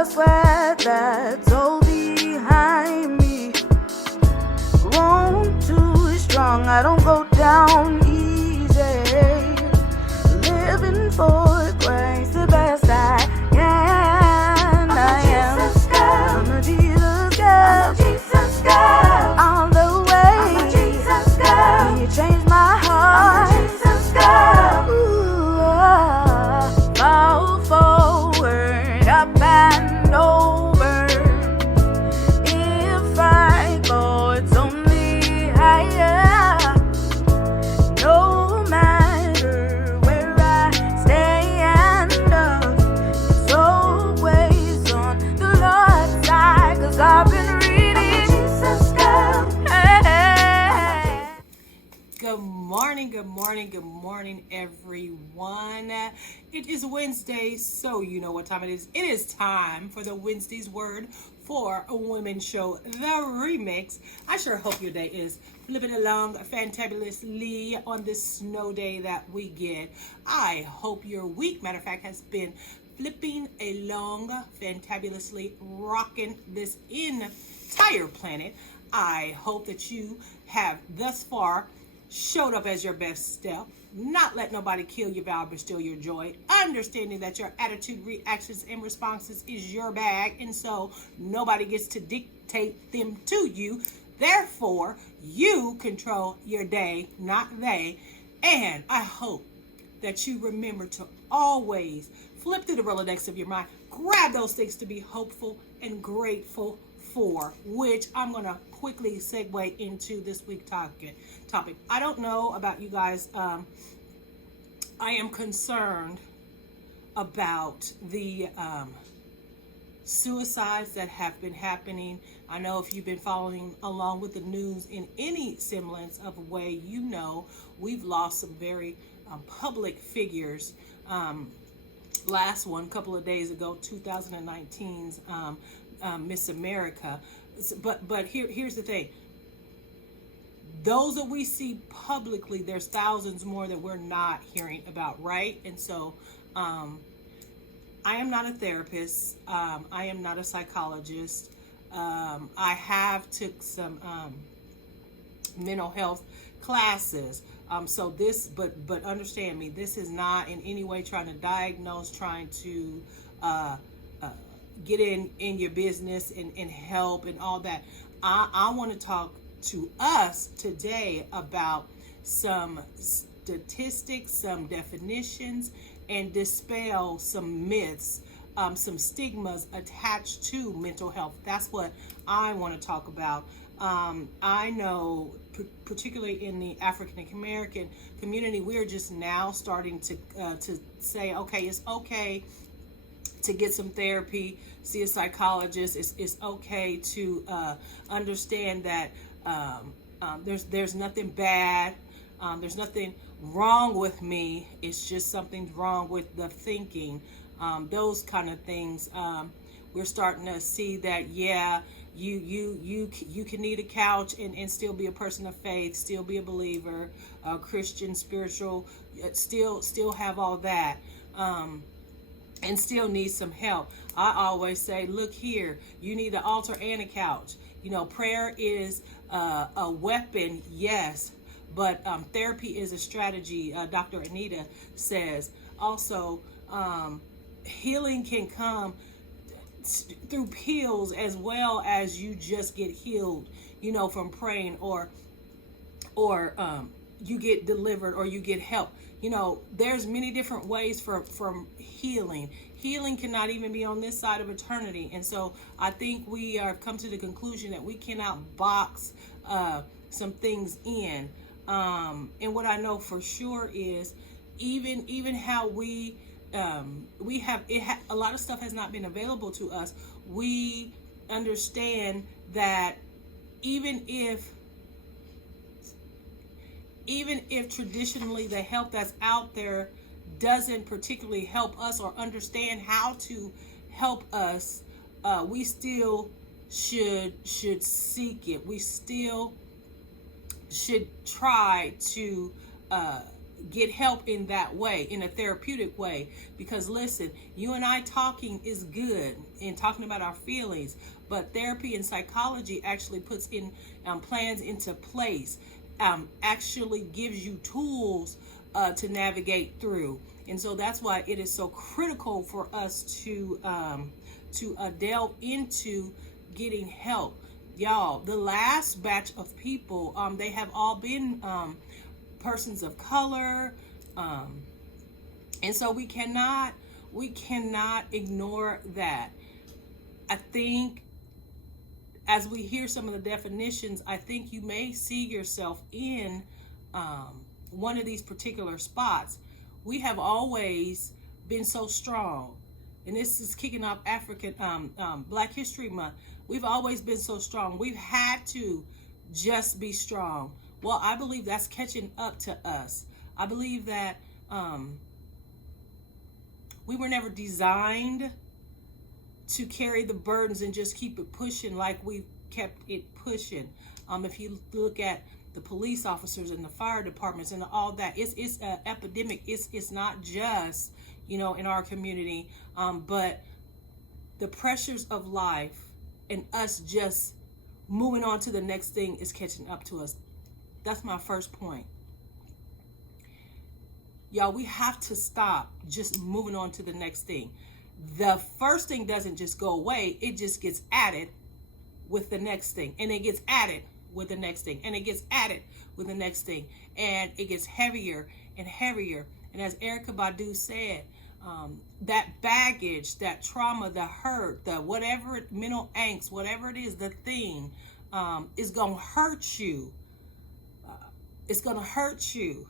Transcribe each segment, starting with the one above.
the sweat that's all behind me. Grown too strong, I don't go down easy. Living for Christ, the best I can. I'm a Jesus girl. Jesus girl. All the way. I'm a Jesus girl. You changed my heart. I'm a Jesus girl. Ooh, fall forward, up and over. If I go, it's only higher. No matter where I stand, it's always on the Lord's side. 'Cause I've been reading Jesus girl. Hey. Good morning, everyone. It is Wednesday, so you know what time it is. It is time for the Wednesday's Word for a Women show, the REmiX. I sure hope your day is flipping along fantabulously on this snow day that we get. I hope your week, matter of fact, has been flipping along fantabulously, rocking this entire planet. I hope that you have thus far showed up as your best self, not let nobody kill your vibe but steal your joy, understanding that your attitude, reactions, and responses is your bag, and so nobody gets to dictate them to you. Therefore, you control your day, not they. And I hope that you remember to always flip through the Rolodex of your mind, grab those things to be hopeful and grateful for, which I'm going to quickly segue into this week's topic. I don't know about you guys. I am concerned about the suicides that have been happening. I know if you've been following along with the news in any semblance of a way, you know we've lost some very public figures. Last one, a couple of days ago, 2019's Miss America. But here's the thing. Those that we see publicly, there's thousands more that we're not hearing about, right? And so I am not a therapist. I am not a psychologist. I have took some mental health classes. So this, but understand me, this is not in any way trying to diagnose, trying to get in your business and help and all that. I want to talk to us today about some statistics, some definitions, and dispel some myths, some stigmas attached to mental health. That's what I want to talk about. I know, particularly in the African American community, we're just now starting to say, okay, it's okay to get some therapy, see a psychologist. It's okay to understand that there's nothing bad. There's nothing wrong with me. It's just something wrong with the thinking. Those kind of things. We're starting to see that, yeah, you can need a couch and still be a person of faith, still be a believer, a Christian, spiritual, still have all that. And still need some help. I always say, look here, you need an altar and a couch. You know, prayer is a weapon, yes, but therapy is a strategy. Dr. Anita says. Also, healing can come through pills as well as you just get healed, you know, from praying or you get delivered or you get help. You know, there's many different ways from healing. Healing cannot even be on this side of eternity. And so I think we have come to the conclusion that we cannot box some things in. And what I know for sure is even how we have a lot of stuff has not been available to us. We understand that even if traditionally the help that's out there doesn't particularly help us or understand how to help us, we still should seek it. We still should try to get help in that way, in a therapeutic way. Because listen, you and I talking is good and talking about our feelings, but therapy and psychology actually puts in plans into place, actually gives you tools to navigate through. And so that's why it is so critical for us to delve into getting help. Y'all, the last batch of people, they have all been persons of color, and so we cannot ignore that. I think as we hear some of the definitions, I think you may see yourself in one of these particular spots. We have always been so strong, and this is kicking off African Black History Month. We've always been so strong. We've had to just be strong. Well, I believe that's catching up to us. I believe that we were never designed to carry the burdens and just keep it pushing like we kept it pushing. If you look at the police officers and the fire departments and all that, it's an epidemic. It's not just, in our community, but the pressures of life and us just moving on to the next thing is catching up to us. That's my first point. Y'all, we have to stop just moving on to the next thing. The first thing doesn't just go away. It just gets added with the next thing. And it gets added with the next thing. And it gets added with the next thing. And it gets heavier and heavier. And as Erykah Badu said, that baggage, that trauma, the hurt, the whatever, mental angst, whatever it is, the thing is going to hurt you. It's going to hurt you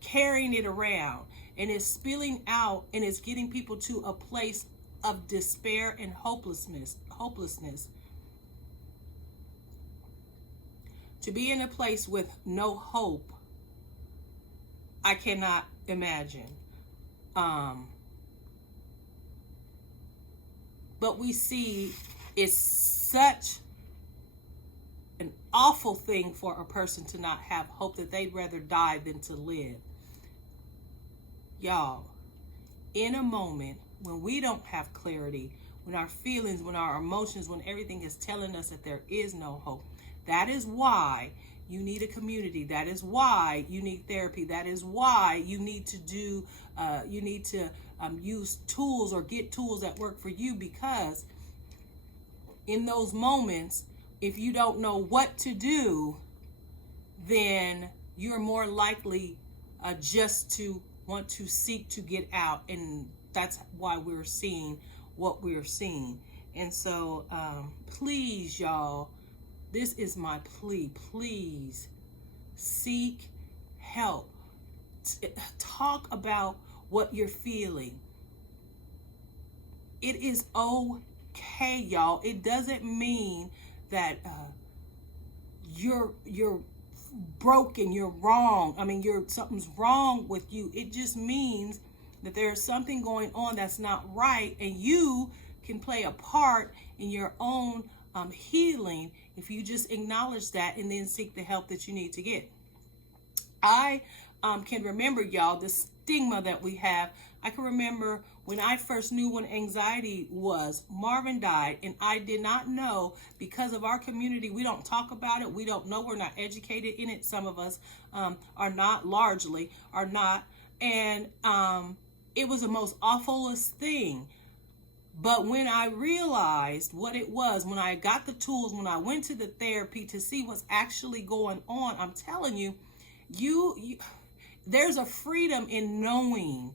carrying it around, and it's spilling out, and it's getting people to a place of despair and hopelessness. To be in a place with no hope, I cannot imagine. But we see it's such an awful thing for a person to not have hope that they'd rather die than to live. Y'all, in a moment when we don't have clarity, when our feelings, when our emotions, when everything is telling us that there is no hope, that is why you need a community. That is why you need therapy. That is why you need to use tools or get tools that work for you, because in those moments, if you don't know what to do, then you're more likely just to want to seek to get out. And that's why we're seeing what we're seeing. And so please, y'all, this is my plea. Please seek help. Talk about what you're feeling. It is okay, y'all. It doesn't mean that you're broken, you're wrong. I mean, something's wrong with you. It just means that there's something going on that's not right, and you can play a part in your own healing if you just acknowledge that and then seek the help that you need to get. I can remember, y'all, the stigma that we have. I can remember when I first knew what anxiety was. Marvin died, and I did not know, because of our community. We don't talk about it. We don't know. We're not educated in it. Some of us are not, largely are not. And it was the most awfulest thing. But when I realized what it was, when I got the tools, when I went to the therapy to see what's actually going on, I'm telling you, there's a freedom in knowing.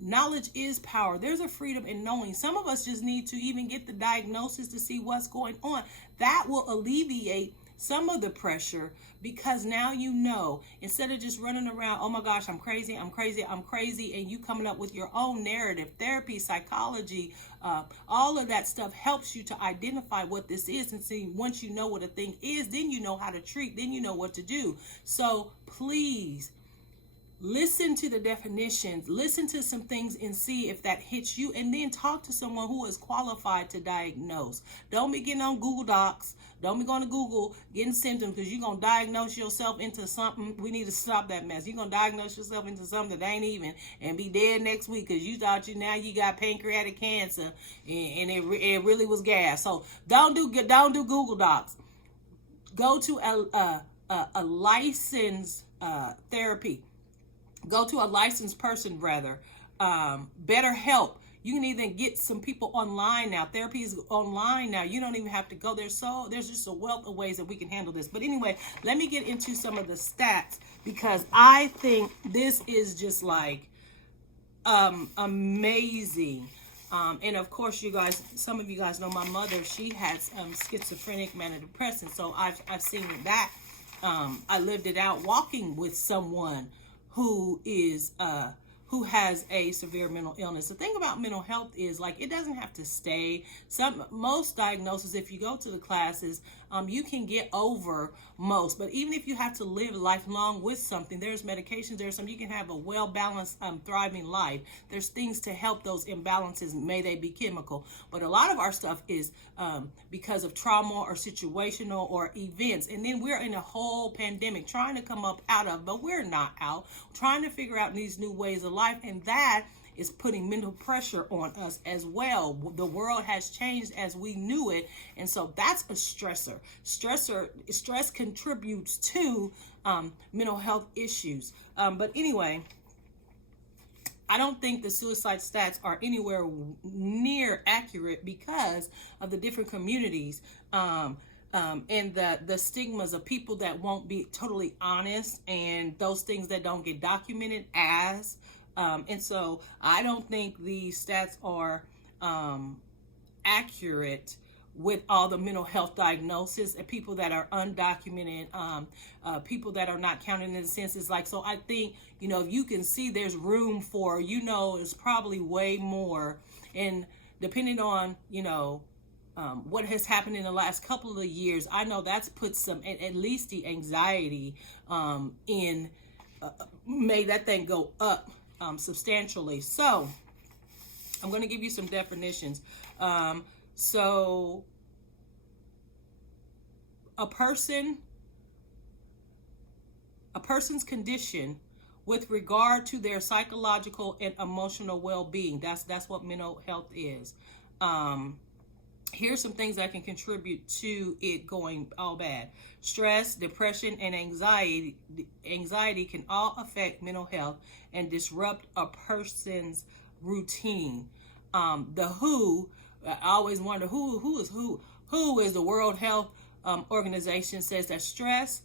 Knowledge is power. There's a freedom in knowing. Some of us just need to even get the diagnosis to see what's going on. That will alleviate some of the pressure, because now you know, instead of just running around, oh my gosh, I'm crazy, and you coming up with your own narrative. Therapy, psychology, all of that stuff helps you to identify what this is, and see, once you know what a thing is, then you know how to treat, then you know what to do. So please, listen to the definitions, listen to some things and see if that hits you, and then talk to someone who is qualified to diagnose. Don't be getting on Google Docs. Don't be going to Google getting symptoms, because you're going to diagnose yourself into something. We need to stop that mess. You're going to diagnose yourself into something that ain't even, and be dead next week because you thought you got pancreatic cancer, and it really was gas. So don't do Google Docs. Go to a licensed therapy. Go to a licensed person, rather. BetterHelp. You can even get some people online now. Therapy is online now. You don't even have to go there. So there's just a wealth of ways that we can handle this. But anyway, let me get into some of the stats, because I think this is just like amazing. And of course, you guys, some of you guys know my mother. She has schizophrenic manic-depressant. So I've seen that. I lived it out walking with someone who has a severe mental illness. The thing about mental health is, like, it doesn't have to stay. Most diagnoses, if you go to the classes, you can get over most. But even if you have to live lifelong with something, there's medications, there's some, you can have a well-balanced, thriving life. There's things to help those imbalances, may they be chemical. But a lot of our stuff is because of trauma or situational or events. And then we're in a whole pandemic trying to come up out of, but we're not out, trying to figure out these new ways of life. And that is putting mental pressure on us as well. The world has changed as we knew it, and so that's a stressor. Stress contributes to mental health issues. But anyway, I don't think the suicide stats are anywhere near accurate because of the different communities and the stigmas of people that won't be totally honest, and those things that don't get documented as. And so I don't think these stats are accurate with all the mental health diagnoses and people that are undocumented, people that are not counted in the census. Like, so I think, you can see there's room for, it's probably way more. And depending on, what has happened in the last couple of years, I know that's put some, at least the anxiety in, made that thing go up substantially. So I'm going to give you some definitions. So a person's condition with regard to their psychological and emotional well-being. That's what mental health is. Here's some things that can contribute to it going all bad. Stress, depression, and anxiety can all affect mental health and disrupt a person's routine. The WHO, I always wonder who is the World Health Organization, says that stress,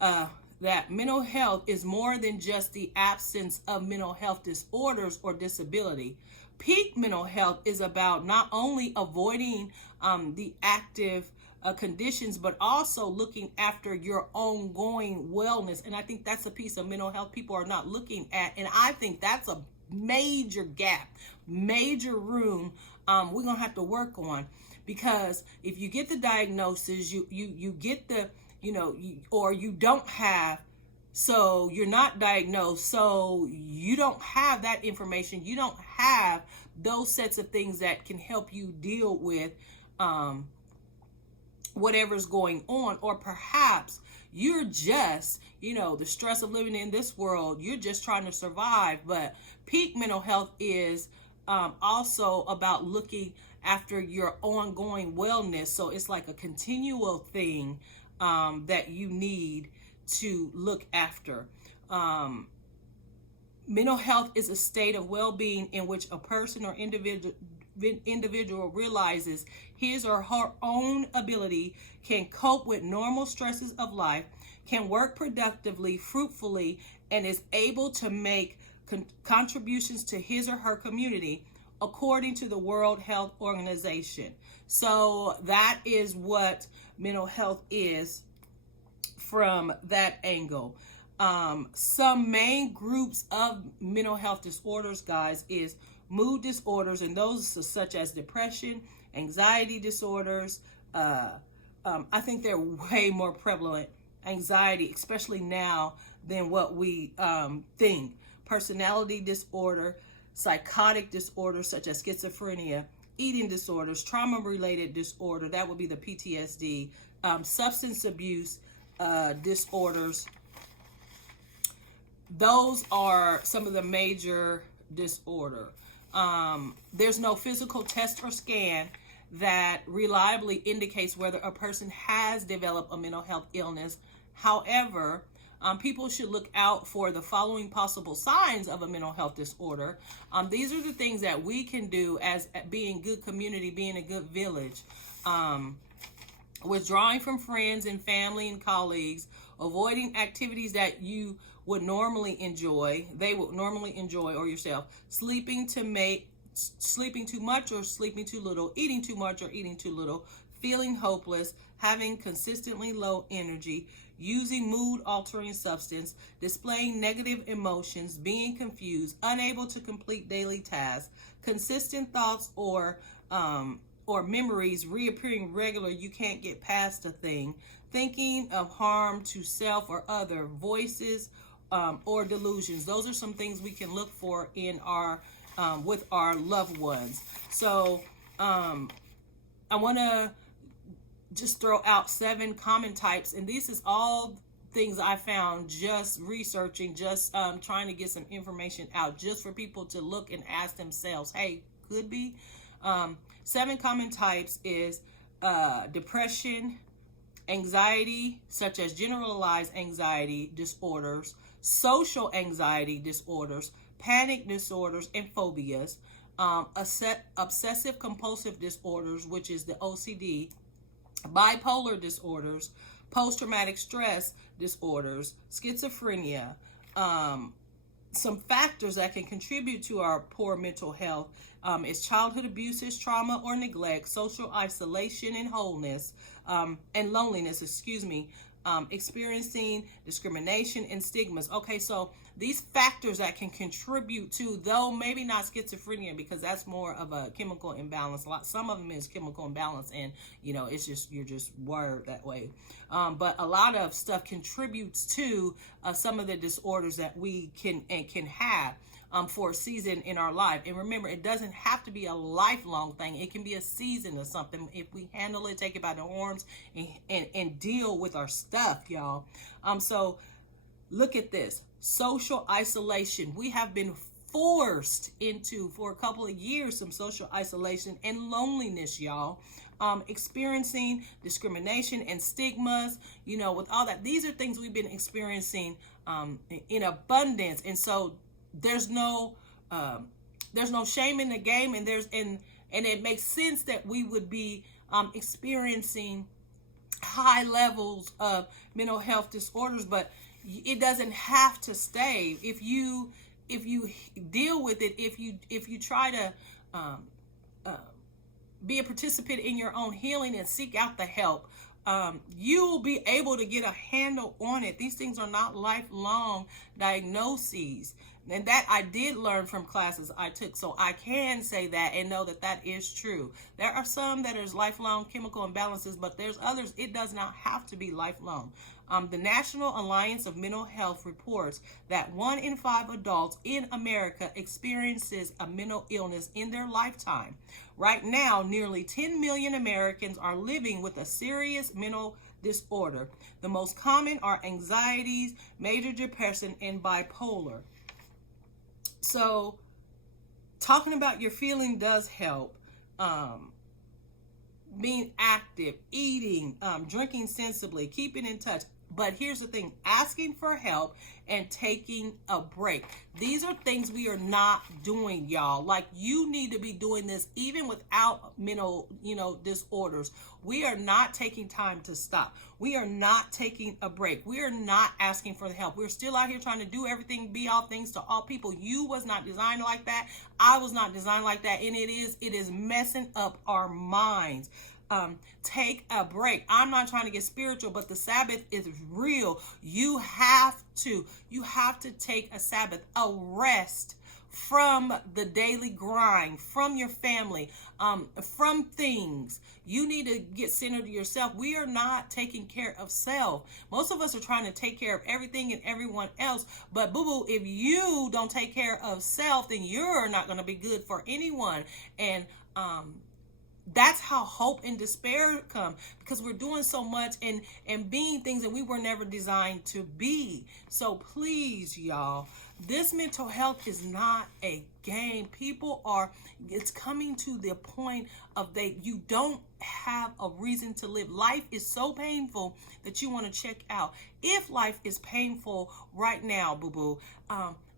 that mental health is more than just the absence of mental health disorders or disability. Peak mental health is about not only avoiding the active conditions, but also looking after your ongoing wellness. And I think that's a piece of mental health people are not looking at. And I think that's a major gap, major room we're going to have to work on. Because if you get the diagnosis, you get the, or you don't have, so you're not diagnosed, so you don't have that information. You don't have those sets of things that can help you deal with whatever's going on. Or perhaps you're just, the stress of living in this world, you're just trying to survive. But peak mental health is also about looking after your ongoing wellness. So it's like a continual thing that you need to look after. Mental health is a state of well-being in which a person or individual realizes his or her own ability, can cope with normal stresses of life, can work productively, fruitfully, and is able to make contributions to his or her community, according to the World Health Organization. So that is what mental health is from that angle. Some main groups of mental health disorders, guys, is mood disorders, and those are such as depression, anxiety disorders. I think they're way more prevalent anxiety, especially now, than what we think. Personality disorder, psychotic disorders such as schizophrenia, eating disorders, trauma-related disorder, that would be the PTSD, substance abuse disorders. Those are some of the major disorder. There's no physical test or scan that reliably indicates whether a person has developed a mental health illness. However, people should look out for the following possible signs of a mental health disorder. These are the things that we can do as being good community, being a good village. Withdrawing from friends and family and colleagues, avoiding activities that you would normally enjoy, they would normally enjoy, or yourself, sleeping too much or sleeping too little, eating too much or eating too little, feeling hopeless, having consistently low energy, using mood-altering substance, displaying negative emotions, being confused, unable to complete daily tasks, consistent thoughts or memories reappearing regular, you can't get past a thing, thinking of harm to self or other, voices or delusions. Those are some things we can look for in our with our loved ones. So I want to just throw out 7 common types, and this is all things I found just researching, just trying to get some information out, just for people to look and ask themselves, hey, could be. 7 common types is depression, anxiety, such as generalized anxiety disorders, social anxiety disorders, panic disorders and phobias, obsessive compulsive disorders, which is the OCD, bipolar disorders, post-traumatic stress disorders, schizophrenia. Some factors that can contribute to our poor mental health is childhood abuses, trauma or neglect, social isolation and wholeness, and loneliness, experiencing discrimination and stigmas. Okay, so these factors that can contribute to, though maybe not schizophrenia, because that's more of a chemical imbalance. Some of them is chemical imbalance, and it's just, you're just wired that way. But a lot of stuff contributes to some of the disorders that we can have for a season in our life. And remember, it doesn't have to be a lifelong thing. It can be a season or something if we handle it, take it by the horns, and deal with our stuff, y'all. So look at this. Social isolation. We have been forced into, for a couple of years, some social isolation and loneliness, y'all. Experiencing discrimination and stigmas, with all that. These are things we've been experiencing in abundance. And so there's no shame in the game, and it makes sense that we would be experiencing high levels of mental health disorders, but it doesn't have to stay. If you deal with it, if you try to be a participant in your own healing and seek out the help, you will be able to get a handle on it. These things are not lifelong diagnoses. And that I did learn from classes I took. So I can say that and know that that is true. There are some that is lifelong chemical imbalances, but there's others, it does not have to be lifelong. The National Alliance of Mental Health reports that 1 in 5 adults in America experiences a mental illness in their lifetime. Right now, nearly 10 million Americans are living with a serious mental disorder. The most common are anxieties, major depression, and bipolar. So talking about your feeling does help. Being active, eating, drinking sensibly, keeping in touch. But here's the thing, asking for help and taking a break. These are things we are not doing, y'all. Like, you need to be doing this even without mental, disorders. We are not taking time to stop. We are not taking a break. We are not asking for the help. We're still out here trying to do everything, be all things to all people. You was not designed like that. I was not designed like that. And it is messing up our minds. Take a break. I'm not trying to get spiritual, but the Sabbath is real. You have to take a Sabbath, a rest from the daily grind, from your family, from things. You need to get centered to yourself. We are not taking care of self. Most of us are trying to take care of everything and everyone else. But boo-boo, if you don't take care of self, then you're not going to be good for anyone. And that's how hope and despair come, because we're doing so much and being things that we were never designed to be. So please, y'all, this mental health is not a game. It's coming to the point of you don't have a reason to live. Life is so painful that you want to check out. If life is painful right now, boo-boo,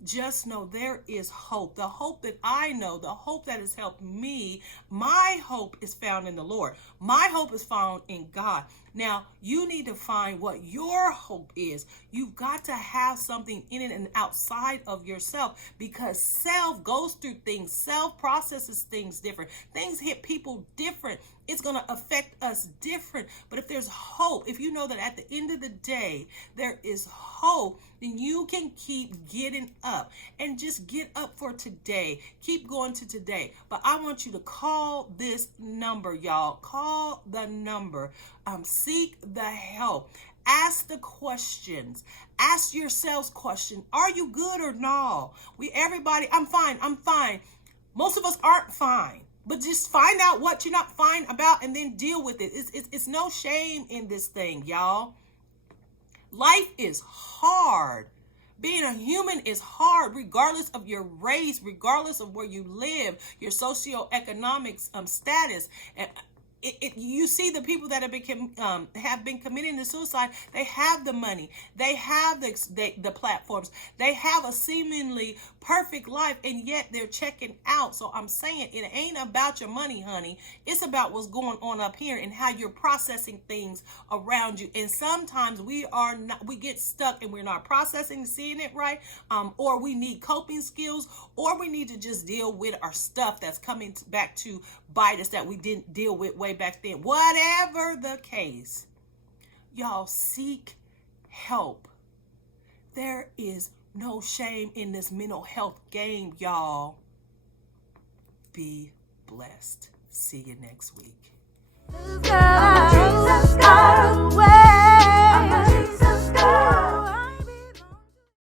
just know there is hope. The hope that I know, the hope that has helped me, my hope is found in the Lord. My hope is found in God. Now, you need to find what your hope is. You've got to have something in it and outside of yourself, because self goes through things. Self processes things different. Things hit people different. It's going to affect us different. But if there's hope, if you know that at the end of the day, there is hope, then you can keep getting up and just get up for today. Keep going to today. But I want you to call this number, y'all. Call the number. Seek the help. Ask the questions. Ask yourselves questions. Are you good or no? Everybody, I'm fine. Most of us aren't fine. But just find out what you're not fine about and then deal with it. It's no shame in this thing, y'all. Life is hard. Being a human is hard, regardless of your race, regardless of where you live, your socioeconomic status. And you see the people that have been committing the suicide. They have the money, they have the platforms, they have a seemingly perfect life, and yet they're checking out. So I'm saying it ain't about your money, honey. It's about what's going on up here and how you're processing things around you. And sometimes we get stuck and we're not processing, seeing it right, or we need coping skills, or we need to just deal with our stuff that's coming back to bite us that we didn't deal with way back then. Whatever the case, y'all, seek help. There is no shame in this mental health game, y'all. Be blessed. See you next week.